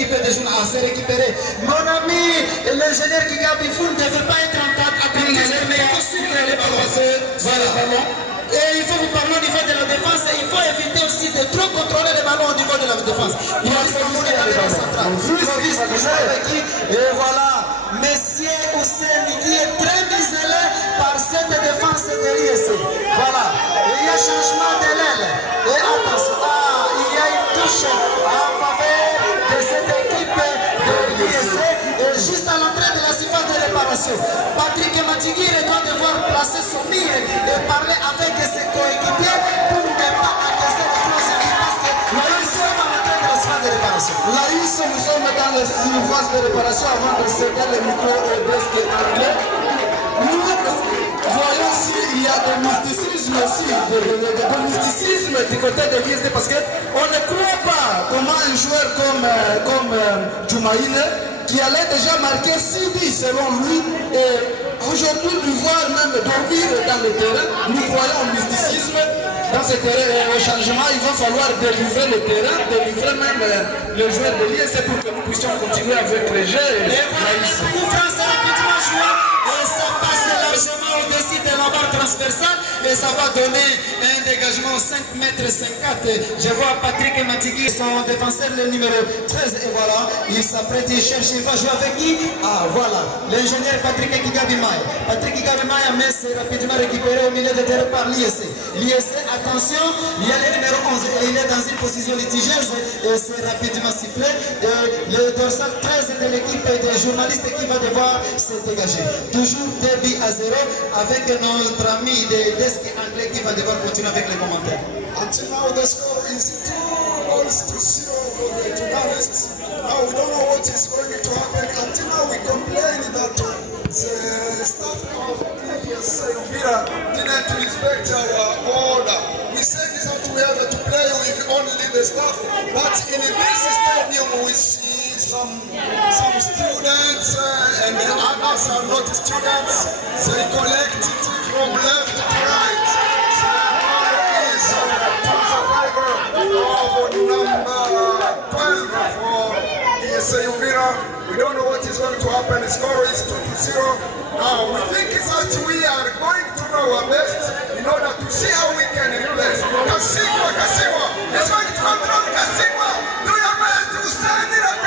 l'équipe de jeunes à se récupérer. Mon ami, l'ingénieur Kigabi, vous ne devez pas être en train d'atteindre, mais il faut suivre les ballons. Voilà. Et il faut vous parler au niveau de la défense et il faut éviter aussi de trop contrôler les ballons au niveau de la défense. Il y a des centrales. Et voilà, Messier Hussein qui est très muselé par cette défense de l'ISC. Voilà, il y a changement de l'aile. Et attention, il y a une touche en faveur de cette équipe de l'ISC. Et juste à l'entrée de la surface de réparation, Patrick Matigir doit devoir placer son mire et parler avec ses coéquipiers pour ne pas encaisser le troisième parce que nous sommes à l'entrée de la surface de réparation. Laïs, nous sommes dans la surface de réparation avant de céder le micro au desk anglais. Nous voyons s'il y a des mysticisme aussi, de mysticisme du côté de l'ISD parce qu'on ne croit pas comment un joueur comme Djoumaïne qui allait déjà marquer 6 buts selon lui et aujourd'hui lui voir même dormir dans le terrain, nous croyons au mysticisme dans ce terrain, au changement il va falloir délivrer le terrain, délivrer même les joueurs de l'ISC pour que nous puissions continuer avec les jeux. Et voilà, coup franc, c'est rapidement joué et ça passe largement au-dessus de la barre transversale et ça va donner un dégagement 5 mètres 54. Je vois Patrick Matigui, son défenseur, le numéro 13 et voilà, il s'apprête, il cherche, il va jouer avec qui? Ah voilà, l'ingénieur Patrick Kigabimaya. Patrick Kigabimaya, mais c'est rapidement récupéré au milieu de terrain par l'ISC. L'ISC, attention, il y a le numéro 11 et il est dans une position litigieuse et c'est rapidement sifflé. Et le dorsal 13 de l'équipe des journalistes qui va devoir se dégager. Toujours 2 buts à 0 avec notre ami des desk anglais qui va devoir continuer avec les commentaires. Until now the score is 2 goals to 0 for the journalists. Now we don't know what is going to happen. Until now we complain that the staff of ESA Uvira didn't respect our order. We said that we have to play with only the staff, but in this stadium we see some students and the others are not students. They collect it from left to right. Of number 12 for ESA Uvira. We don't know what is going to happen. The score is 2-0. Now we think that we are going to do our best in order to see how we can replace Kasigwa. Kasigwa is going to control Kasigwa. Do your best to stand it up.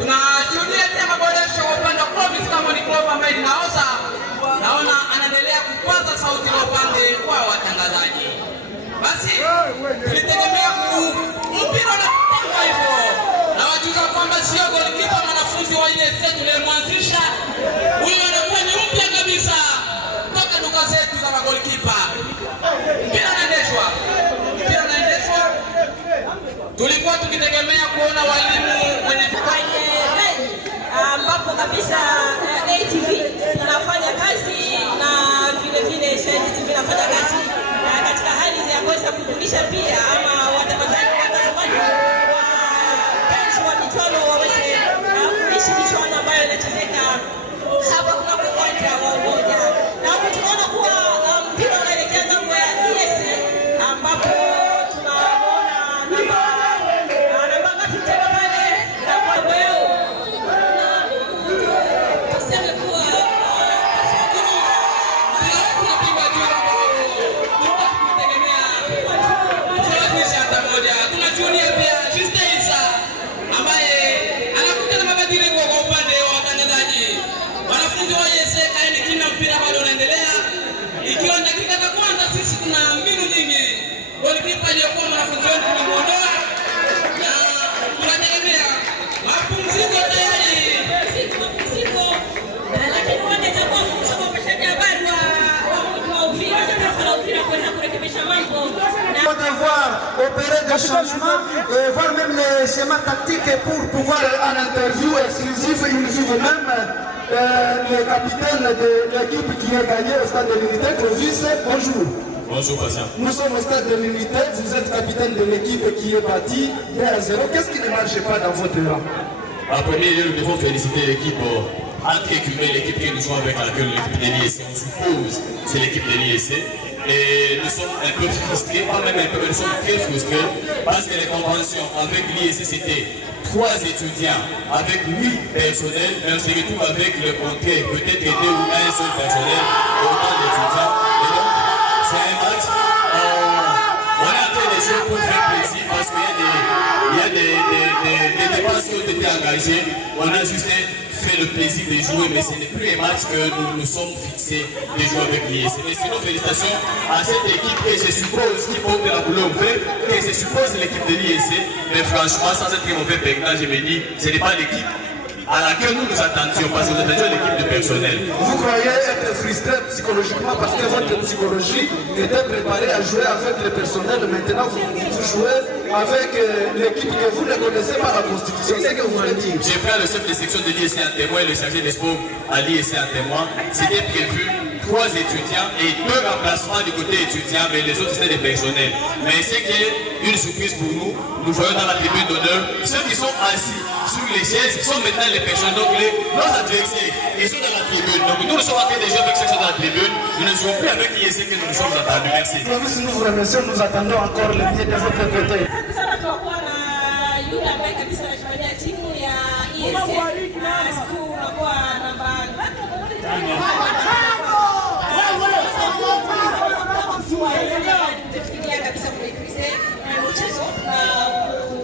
Tunashuhudia pia maboresho kwa upande wa Clovis kama ni Clovis ambaye ninaoza naona anaendelea kupaza sauti kwa upande wa watangazaji. Basi tulitegemea mpira unapangwa hivyo. Na wajuza kwamba sio golikipa mwanafunzi wa ISC tulimwanzisha. Huyo anakuwa ni mpya kabisa toka duka zetu za magolikipa. Mpira unaendeshwa. Tulikuwa tukitegemea kuona walimu kwenye ambapo kabisa ATV tunafanya kazi na vile Shahidi TV inafanya kazi katika hali ya kuweza kudumisha pia ama watazamaji wa michuano waweze kuishi michuano ambayo inachezeka hapa kuna uwanja wa Umoja. Na hapo tunaona kuwa mpira unaelekea ngambo ya ESC ambapo devoir opérer des changements et voir même les schémas tactiques pour pouvoir en interview exclusive, même le capitaine de l'équipe qui a gagné au stade de l'unité, Clovis, bonjour. Bonjour, patient. Nous sommes au stade de l'unité, vous êtes capitaine de l'équipe qui est bâtie 2-0. Qu'est-ce qui ne marche pas dans votre rang? En premier lieu, nous devons féliciter l'équipe entre guillemets, l'équipe que nous jouons avec laquelle l'équipe de l'ISC. On suppose c'est l'équipe de l'ISC. Et nous sommes un peu frustrés, pas même un peu, nous sommes très frustrés parce que les conventions avec l'ISC c'était 3 étudiants avec 8 personnels, mais on se retrouve avec le contraire, peut-être 2 ou 1 seul personnel et autant d'étudiants. Et donc, c'est un match, on a fait des choses pour faire plaisir parce qu'il y a des dépenses qui ont été engagées. On a juste fait le plaisir de jouer, mais ce n'est plus un match que nous sommes fixés de jouer avec l'ISC. Mais sinon, félicitations à cette équipe que je suppose qui porte la couleur verte, que je suppose l'équipe de l'ISC. Mais franchement, sans être mauvais perdant, je me dis, ce n'est pas l'équipe à laquelle nous nous attendions, parce que nous attendions l'équipe de personnel. Vous croyez être frustré psychologiquement parce que votre psychologie était préparée à jouer avec le personnel. Maintenant, vous jouez avec l'équipe que vous ne connaissez pas la Constitution. C'est ce que vous voulez dire. J'ai pris le chef de section de l'ISC en témoin et le chargé des sports à l'ISC en témoin. C'était prévu 3 étudiants et 2 remplacements du côté étudiant, mais les autres c'était des personnels. Mais c'est une surprise pour nous. Nous voyons dans la tribune d'honneur ceux qui sont assis sur les chaises sont maintenant les personnels. Donc nos adversaires, ils sont dans la tribune. Donc nous sommes en train de jouer avec ceux qui sont dans la tribune. Nous ne jouons plus avec l'ISC que nous nous sommes attendus. Merci. Nous vous remercions, nous attendons encore le billet de votre côté. Sana tunakuwa na yule ambaye kabisa anashikilia timu ya ESC na siku unakuwa namba tukifikia kabisa kuikize mchezo na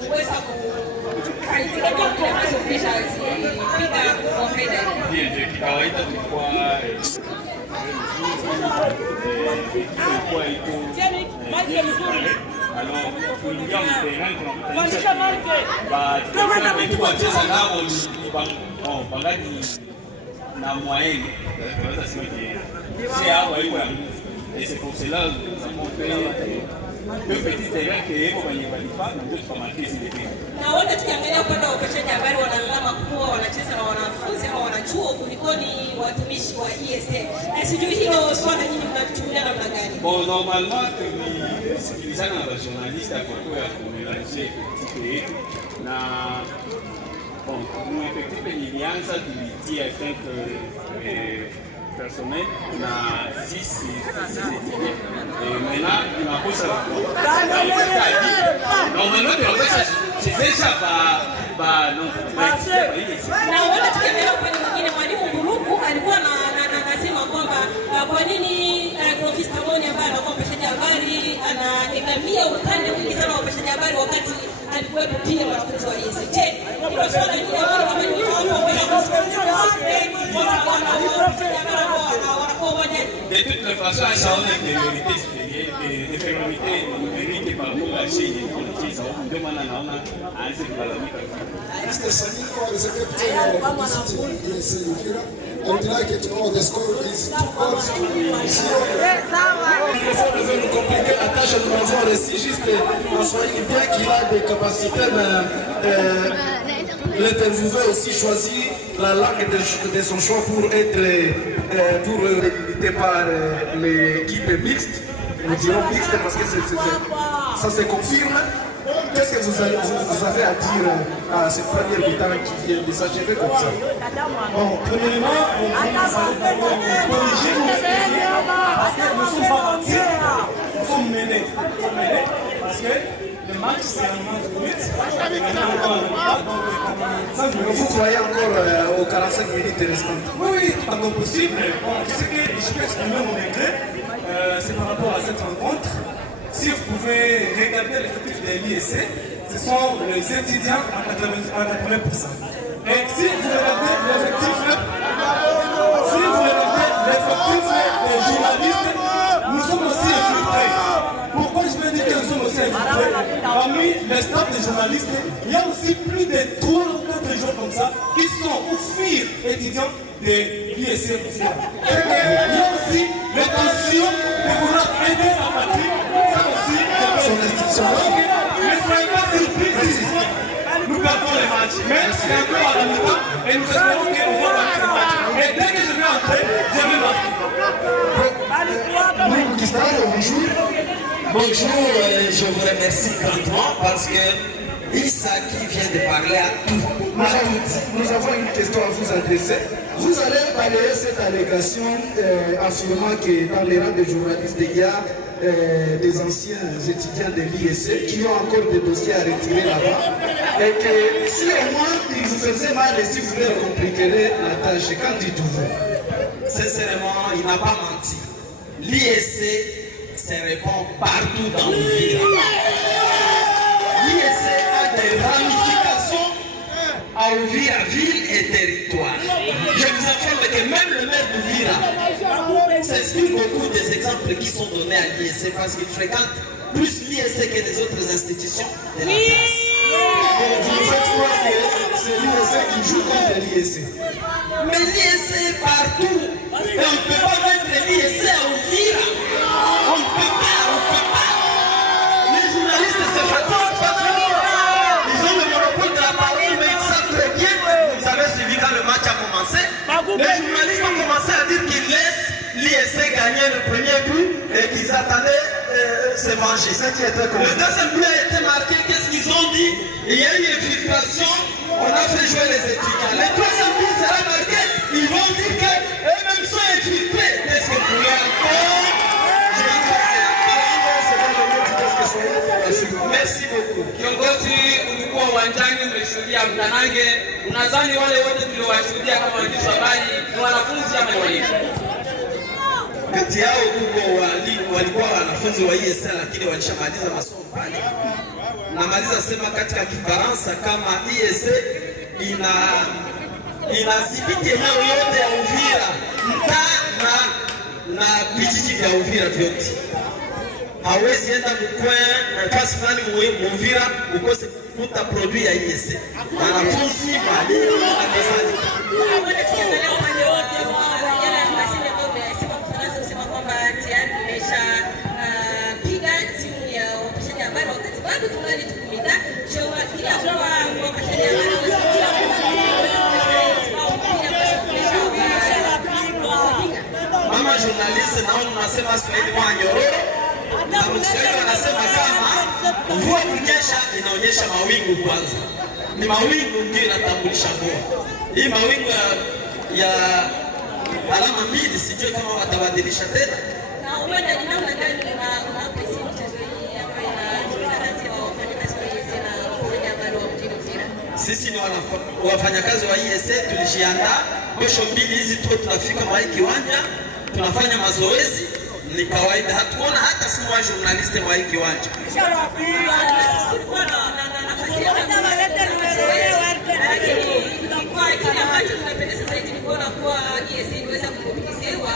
kuweza kufaidika kwa kile ambacho kishapiga kwa faida. Ndio kawaida tulikuwa wacheza nao bangaji na moyenne, c'est hawa hiyo ya et c'est pour cela nous avons fait deux petits terrains que ebo banye balifa na ndio tukamaliza zile timu. Na wote tukiangalia upande wa upashaji habari wanalalama kuwa wanacheza na wanafunzi au wanachuo kulikoni watumishi wa ESC. Na sijui hilo swala nyinyi mnachukulia namna gani? Bon, normalement tulisikilizana na journaliste kwa ya kumelancer effectif yetu na bon, nous effectif nilianza tulitia 5 personnel na 6 étudiants. Et maintenant, il m'a posé normalement, c'est déjà pas non. Na wala tukiangalia upande mwingine mwalimu Buruku alikuwa anasema kwamba kwa nini Clovis Taboni ambaye anakuwa mpashaji habari anaegamia upande mwingi sana wa mpashaji habari wakati alikuwepo pia wanafunzi wa EST. Hilo swala nyingine ambalo kama ni de toutes les façons, ça on est de vérité supérieure, de fermeté numérique par rapport à chez les politiciens. On demande à Naona à essayer de la Mr. Saniko is a captain of this team, ESC Uvira. I would like you to know the score is 2 goals to 0. Il veut nous compliquer la tâche, nous avons réussi juste en soyant bien qu'il a des capacités, l'intervieweur aussi choisi la langue de son choix pour être limité par l'équipe mixte. Nous dirons mixte parce que ça se confirme. Qu'est-ce que vous avez à dire à cette première mi-temps qui vient de s'achever comme ça? Bon, premièrement, on va corriger nos erreurs parce que nous ne sommes pas mentis, nous sommes menés. Parce que le match c'est un match de lutte. Vous croyez encore aux 45 minutes restantes? Oui, tout encore possible. Bon, ce que je peux exprimer mon regret, c'est par rapport à cette rencontre. Si vous pouvez regarder l'effectif de l'ISC, ce sont les étudiants à 80%. Et si vous regardez l'effectif des journalistes, nous sommes aussi infiltrés. Pourquoi je veux dire que nous sommes aussi infiltrés? Parmi les staffs des journalistes, il y a aussi plus de 3 ou 4 gens comme ça qui sont ou filles étudiants de l'ISC. Il y a aussi l'intention de vouloir aider sa patrie. Ne soyez pas surpris si nous perdons les matchs. Mais c'est encore à la mi-temps et nous espérons qu'on va gagner ce match. Et dès que je vais entrer, je vais marquer. bonjour. Bonjour, je vous remercie grandement parce que Issa qui vient de parler à tout. Nous avons une question à vous adresser. Vous allez balayer cette allégation affirmant que dans les rangs des journalistes, il y a des anciens étudiants de l'IEC qui ont encore des dossiers à retirer là-bas. Et que si au moins ils vous faisaient mal et si vous leur compliquerez la tâche, qu'en dites-vous? Sincèrement, il n'a pas menti. L'IEC se répand partout dans le ville. L'IEC a des ramifications à Uvira, ville et territoire. Je vous informe que même le maire d'Uvira s'inspire beaucoup des exemples qui sont donnés à l'IEC parce qu'il fréquente plus l'IEC que les autres institutions de la place. Vous faites croire que c'est l'IEC qui joue contre l'IEC. Mais l'IEC est partout. Et on ne peut pas mettre l'IEC à Uvira. On ne peut pas. Les journalistes se fatiguent parce qu'ils ont le monopole de la parole, mais ils savent très bien. Vous avez suivi quand le match a commencé. Les journalistes ont commencé à dire qu'ils laissent l'IEC gagner le premier but et qu'ils attendaient se venger. Le deuxième but a été marqué. Qu'est-ce qu'ils ont dit? Il y a eu une infiltration. On a fait jouer les étudiants. Le troisième but sera marqué. Ils vont dire qu'eux-mêmes sont infiltrés. Qu'est-ce que vous voulez encore? Merci beaucoup. Kiongozi, ulikuwa uwanjani, umeshuhudia mtanange. Unadhani wale wote tuliowashuhudia kama waandishi wa habari ni wanafunzi ama ni walimu? Kati yao walikuwa wanafunzi wa ESL lakini walishamaliza masomo pale. Namaliza sema katika Kifaransa kama ESL inadhibiti eneo yote ya Uvira, mtaa na vijiji vya Uvira vyote. Hawezi enda nafasi fulani Uvira ukose kukuta produit ya ESL. Wanafunzi, walimu na kadhalika. Mama journaliste naona unasema Swahili wa nyororo na Mswahili wanasema kama mvua kunyesha inaonyesha mawingu kwanza. Ni mawingu ndio inatambulisha mvua. Hii mawingu ya alama mbili sijui kama watabadilisha tena. Na huenda ni namna gani unapesi mchezo hii ambayo inajulikana kati ya wafanyakazi wa ESC na kufanya habari wa mjini Uvira? Sisi ni wafanyakazi wa ESC, tulishiandaa kesho mbili hizi tu tunafika mwa kiwanja, tunafanya mazoezi, ni kawaida. Hatuona hata siku wa journaliste mwa kiwanja. Kile ambacho tunapendeza zaidi ni kuona kuwa ESC iliweza kumobilizewa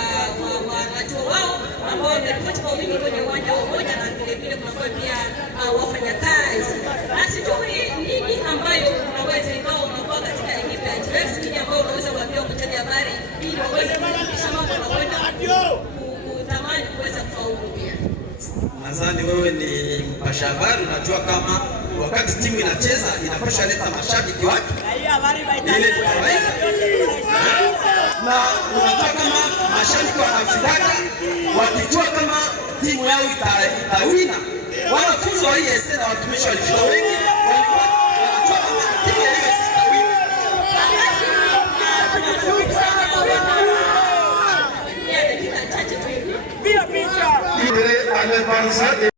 watu wao ambao walipata kwa wingi kwenye uwanja wa Umoja na vile vile kunakuwa pia wafanyakazi. Na sijui nini ambayo unaweza ingawa unakuwa katika ekipa ya Diverse, nini ambayo unaweza kuambia mtaji habari ili waweze kuhakikisha mambo yanakwenda kutamani kuweza kufaulu pia. Nadhani wewe ni mpasha habari, unajua kama wakati timu inacheza inapasha leta mashabiki wake. Ile kawaida. Na unajua kama mashabiki wanafuraha wakijua kama timu yao itawina. Wanafunzi wa ESC na watumishi walifika wengi walikuwa wanajua kama timu yao itawina. À l'impartial et